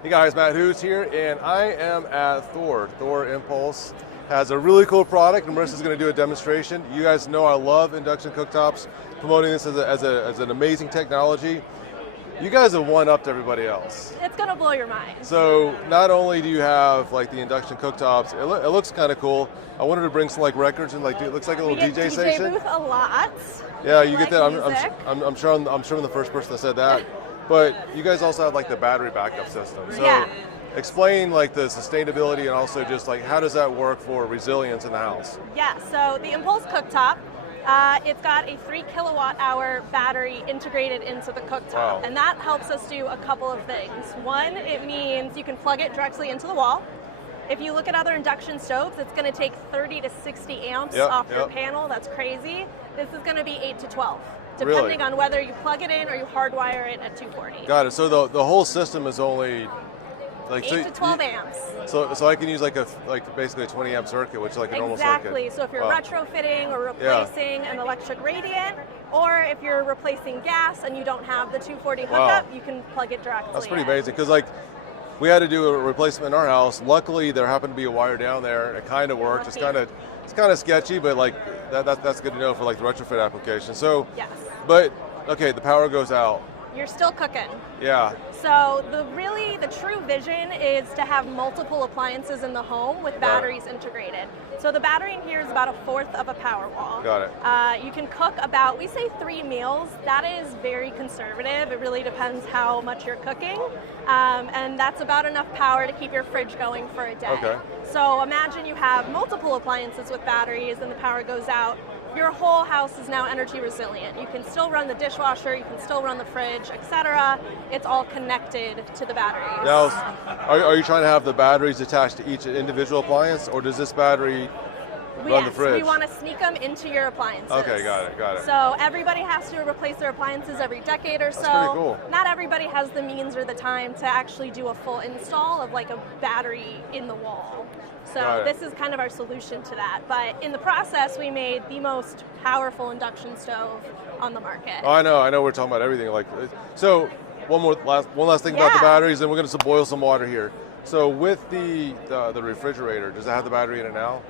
Hey guys, Matt Hughes here, and I am at Thor. Thor Impulse has a really cool product, and Marissa's going to do a demonstration. You guys know I love induction cooktops, promoting this as an amazing technology. You guys have one-upped everybody else. It's going to blow your mind. So not only do you have like the induction cooktops, it looks kind of cool. I wanted to bring some like records and like it looks like a little DJ station. DJ booth a lot. Yeah, you like get that. I'm sure I'm the first person that said that. But you guys also have like the battery backup system. So yeah. Explain like the sustainability and also just like how does that work for resilience in the house? Yeah, so the Impulse Cooktop, it's got a 3 kilowatt-hour battery integrated into the cooktop. Wow. And that helps us do a couple of things. One, it means you can plug it directly into the wall. If you look at other induction stoves, it's going to take 30 to 60 amps off your panel. That's crazy. This is going to be 8 to 12. Depending on whether you plug it in or you hardwire it at 240. Got it. So the whole system is only like 8 to 12 amps. So I can use like basically a 20 amp circuit, which is like a normal circuit. Exactly. So if you're retrofitting or replacing an electric radiant, or if you're replacing gas and you don't have the 240 hookup, you can plug it directly. That's pretty amazing because like we had to do a replacement in our house. Luckily, there happened to be a wire down there. It kind of worked. It's kind of sketchy, but like that's good to know for like the retrofit application. So yes. But okay, the power goes out. You're still cooking. Yeah. So the true vision is to have multiple appliances in the home with batteries integrated. So the battery in here is about 1/4 of a power wall. Got it. You can cook about, we say 3 meals. That is very conservative. It really depends how much you're cooking. And that's about enough power to keep your fridge going for a day. Okay. So imagine you have multiple appliances with batteries and the power goes out. Your whole house is now energy resilient. You can still run the dishwasher, you can still run the fridge, etc. It's all connected to the batteries. Now, are you trying to have the batteries attached to each individual appliance, or does this battery run the fridge? We want to sneak them into your appliances. Okay, got it. So everybody has to replace their appliances every decade or so. That's pretty cool. Not everybody has the means or the time to actually do a full install of like a battery in the wall. So this is kind of our solution to that. But in the process, we made the most powerful induction stove on the market. Oh, I know. We're talking about everything. Like, so one last thing about the batteries, and we're going to boil some water here. So with the refrigerator, does that have the battery in it now?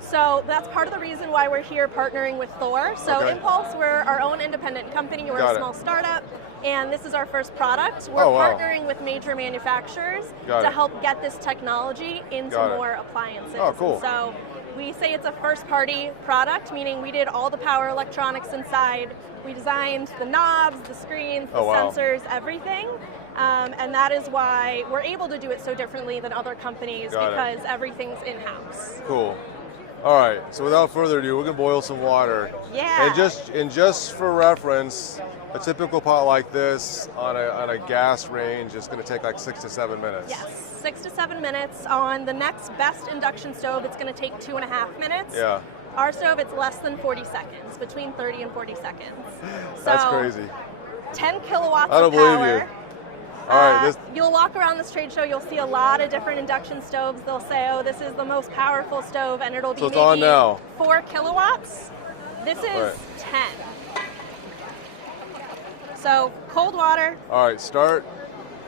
So that's part of the reason why we're here partnering with Thor. So Impulse, we're our own independent company. We're a small startup. And this is our first product. We're partnering with major manufacturers to help get this technology into more appliances. Oh, cool. So we say it's a first-party product, meaning we did all the power electronics inside. We designed the knobs, the screens, the sensors, everything. And that is why we're able to do it so differently than other companies because everything's in-house. Cool. All right. So without further ado, we're gonna boil some water. Yeah. And just for reference, a typical pot like this on a gas range is going to take like 6 to 7 minutes. Yes, 6 to 7 minutes. On the next best induction stove, it's going to take 2.5 minutes. Yeah. Our stove, it's less than 40 seconds, between 30 and 40 seconds. So that's crazy. 10 kilowatts I don't of power. believe you. All right. You'll walk around this trade show, you'll see a lot of different induction stoves. They'll say, oh, this is the most powerful stove, and it'll be it's on now. 4 kilowatts. This is 10. So cold water. All right, start.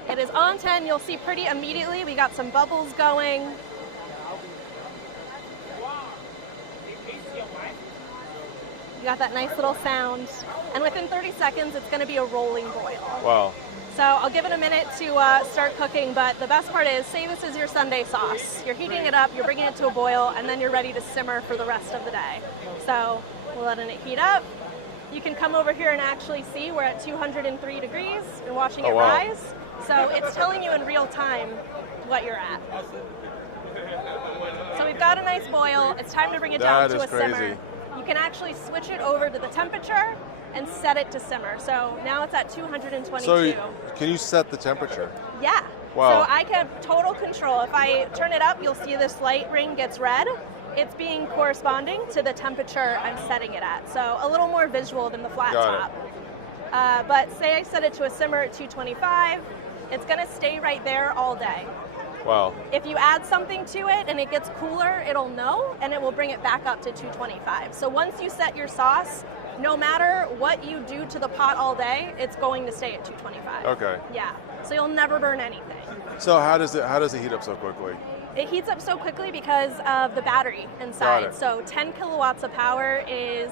It is on 10. You'll see pretty immediately we got some bubbles going. You got that nice little sound. And within 30 seconds, it's going to be a rolling boil. Wow. So I'll give it a minute to start cooking, but the best part is, say this is your Sunday sauce. You're heating it up, you're bringing it to a boil, and then you're ready to simmer for the rest of the day. So we're letting it heat up. You can come over here and actually see we're at 203 degrees and watching it rise. So it's telling you in real time what you're at. So we've got a nice boil. It's time to bring it down to a simmer. You can actually switch it over to the temperature and set it to simmer. So now it's at 222. So can you set the temperature? Yeah. Wow. So I can have total control. If I turn it up, you'll see this light ring gets red. It's being corresponding to the temperature I'm setting it at. So a little more visual than the flat top. But say I set it to a simmer at 225, it's gonna stay right there all day. Wow. If you add something to it and it gets cooler, it'll know, and it will bring it back up to 225. So once you set your sauce, no matter what you do to the pot all day, it's going to stay at 225. Okay. Yeah, so you'll never burn anything. So how does it heat up so quickly? It heats up so quickly because of the battery Got inside. it. So 10 kilowatts of power is,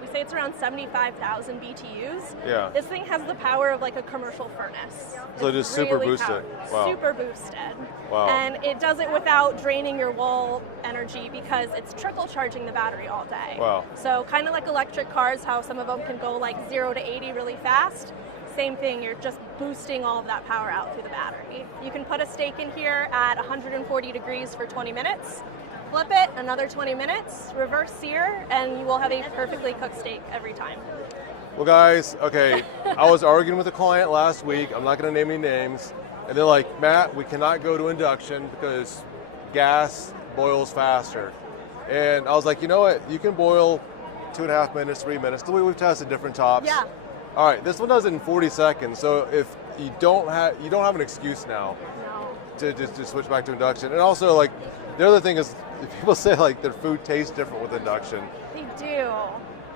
we say it's around 75,000 BTUs. Yeah. This thing has the power of like a commercial furnace. So It's just super really boosted. Wow. Super boosted. Wow. And it does it without draining your wall energy because it's trickle charging the battery all day. Wow. So kind of like electric cars, how some of them can go like 0 to 80 really fast. Same thing, you're just boosting all of that power out through the battery. You can put a steak in here at 140 degrees for 20 minutes, flip it, another 20 minutes, reverse sear, and you will have a perfectly cooked steak every time. Well, guys, okay, I was arguing with a client last week. I'm not going to name any names. And they're like, Matt, we cannot go to induction because gas boils faster. And I was like, you know what? You can boil 2.5 minutes, 3 minutes. The way we've tested different tops. Yeah. All right, this one does it in 40 seconds. So if you don't have an excuse now No. to switch back to induction. And also, like, the other thing is, people say like their food tastes different with induction. They do.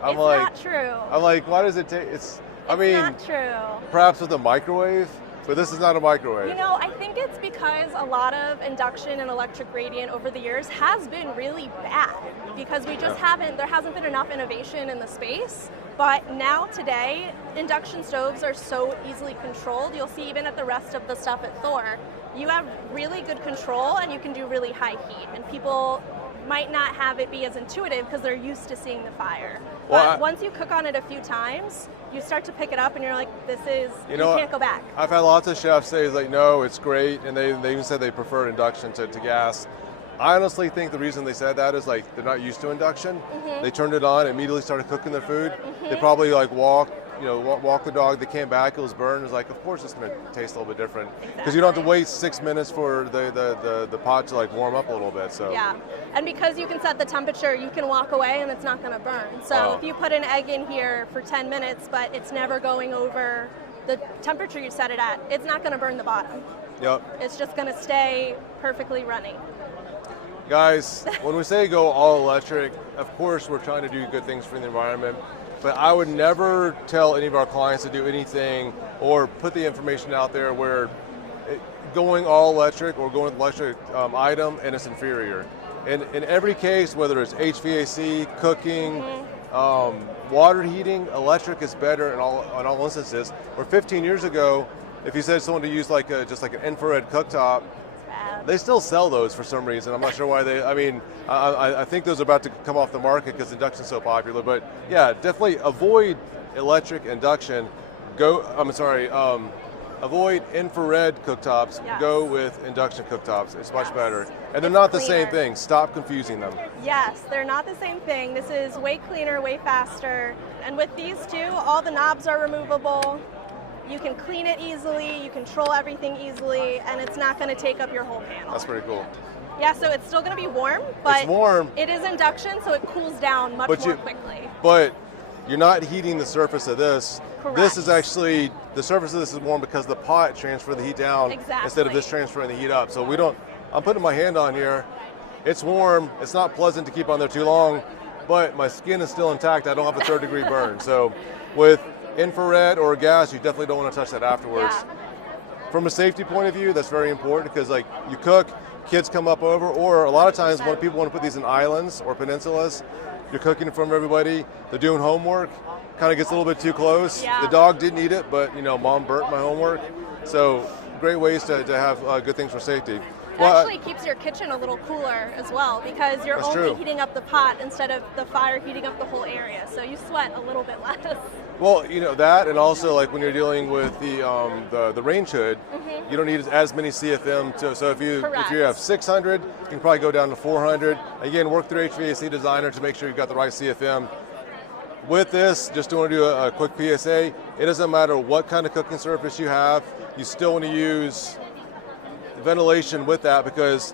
I'm It's like, not true. I'm like, why does it taste? It's I mean, not true. perhaps with a microwave, but this is not a microwave. You know, I think it's because a lot of induction and electric gradient over the years has been really bad because we just there hasn't been enough innovation in the space. But now today, induction stoves are so easily controlled. You'll see even at the rest of the stuff at Thor, you have really good control and you can do really high heat. And people might not have it be as intuitive because they're used to seeing the fire. But once you cook on it a few times, you start to pick it up and you're like, you can't go back. I've had lots of chefs say, like, no, it's great. And they even said they prefer induction to gas. I honestly think the reason they said that is like they're not used to induction. They turned it on, immediately started cooking their food. They probably like walked the dog. They came back, it was burned. It was like, of course it's going to taste a little bit different because you don't have to wait 6 minutes for the pot to like warm up a little bit. So yeah, and because you can set the temperature, you can walk away and it's not going to burn. So if you put an egg in here for 10 minutes, but it's never going over the temperature you set it at, it's not going to burn the bottom. Yep. It's just going to stay perfectly running. Guys, when we say go all electric, of course we're trying to do good things for the environment, but I would never tell any of our clients to do anything or put the information out there where going all electric or going with electric item and it's inferior. And in every case, whether it's HVAC, cooking, water heating, electric is better in all instances. Where 15 years ago, if you said someone to use like just like an infrared cooktop, they still sell those for some reason. I'm not sure why they, I think those are about to come off the market because induction's so popular. But yeah, definitely avoid electric induction. Avoid infrared cooktops. Yes. Go with induction cooktops. It's much better. And they're not the same cleaner. thing. Stop confusing them. Yes, they're not the same thing. This is way cleaner, way faster. And with these two, all the knobs are removable. You can clean it easily, you control everything easily, and it's not going to take up your whole panel. That's pretty cool. Yeah, so it's still going to be warm, but it's warm. It is induction, so it cools down much more quickly. But you're not heating the surface of this. Correct. This is actually, the surface of this is warm because the pot transferred the heat down instead of this transferring the heat up. So I'm putting my hand on here. It's warm. It's not pleasant to keep on there too long, but my skin is still intact. I don't have a 3rd-degree burn. So with infrared or gas, you definitely don't want to touch that afterwards. Yeah. From a safety point of view, that's very important because like you cook, kids come up over, or a lot of times when people want to put these in islands or peninsulas, you're cooking in front of everybody, they're doing homework, kind of gets a little bit too close. Yeah. The dog didn't eat it, but mom burnt my homework. So great ways to have good things for safety. It actually keeps your kitchen a little cooler as well because you're only heating up the pot instead of the fire heating up the whole area. So you sweat a little bit less. Well, that, and also like when you're dealing with the range hood, you don't need as many CFM. So if you have 600, you can probably go down to 400. Again, work through HVAC designer to make sure you've got the right CFM. With this, just want to do a quick PSA. It doesn't matter what kind of cooking surface you have, you still want to use ventilation with that because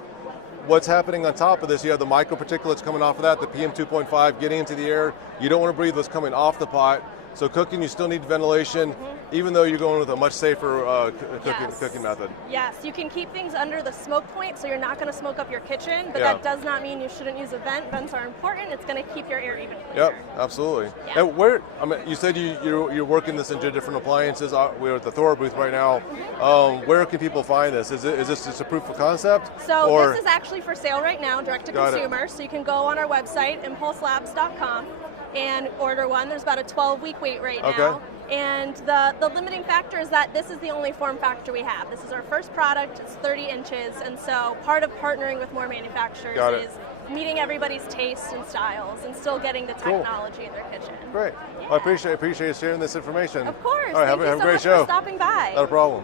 what's happening on top of this, you have the microparticulates coming off of that, the PM 2.5 getting into the air. You don't want to breathe what's coming off the pot. So cooking, you still need ventilation. even though you're going with a much safer Yes. cooking method. Yes, you can keep things under the smoke point, so you're not going to smoke up your kitchen, but Yeah. that does not mean you shouldn't use a vent. Vents are important. It's going to keep your air even cleaner. Yep, absolutely. Yeah. And where, I mean, you said you're working this into different appliances. We're at the Thor booth right now. Where can people find this? Is this just a proof of concept? So or? this is actually for sale right now, direct to Got it. consumer. So you can go on our website, impulselabs.com, and order one. There's about a 12-week wait right Okay. now. And the limiting factor is that this is the only form factor we have. This is our first product. It's 30 inches, and so part of partnering with more manufacturers Got it. is meeting everybody's tastes and styles and still getting the Cool. technology in their kitchen. Great. Yeah. Well, I appreciate you sharing this information. Of course. All right, Thank you have a so great much show. for stopping by. Not a problem.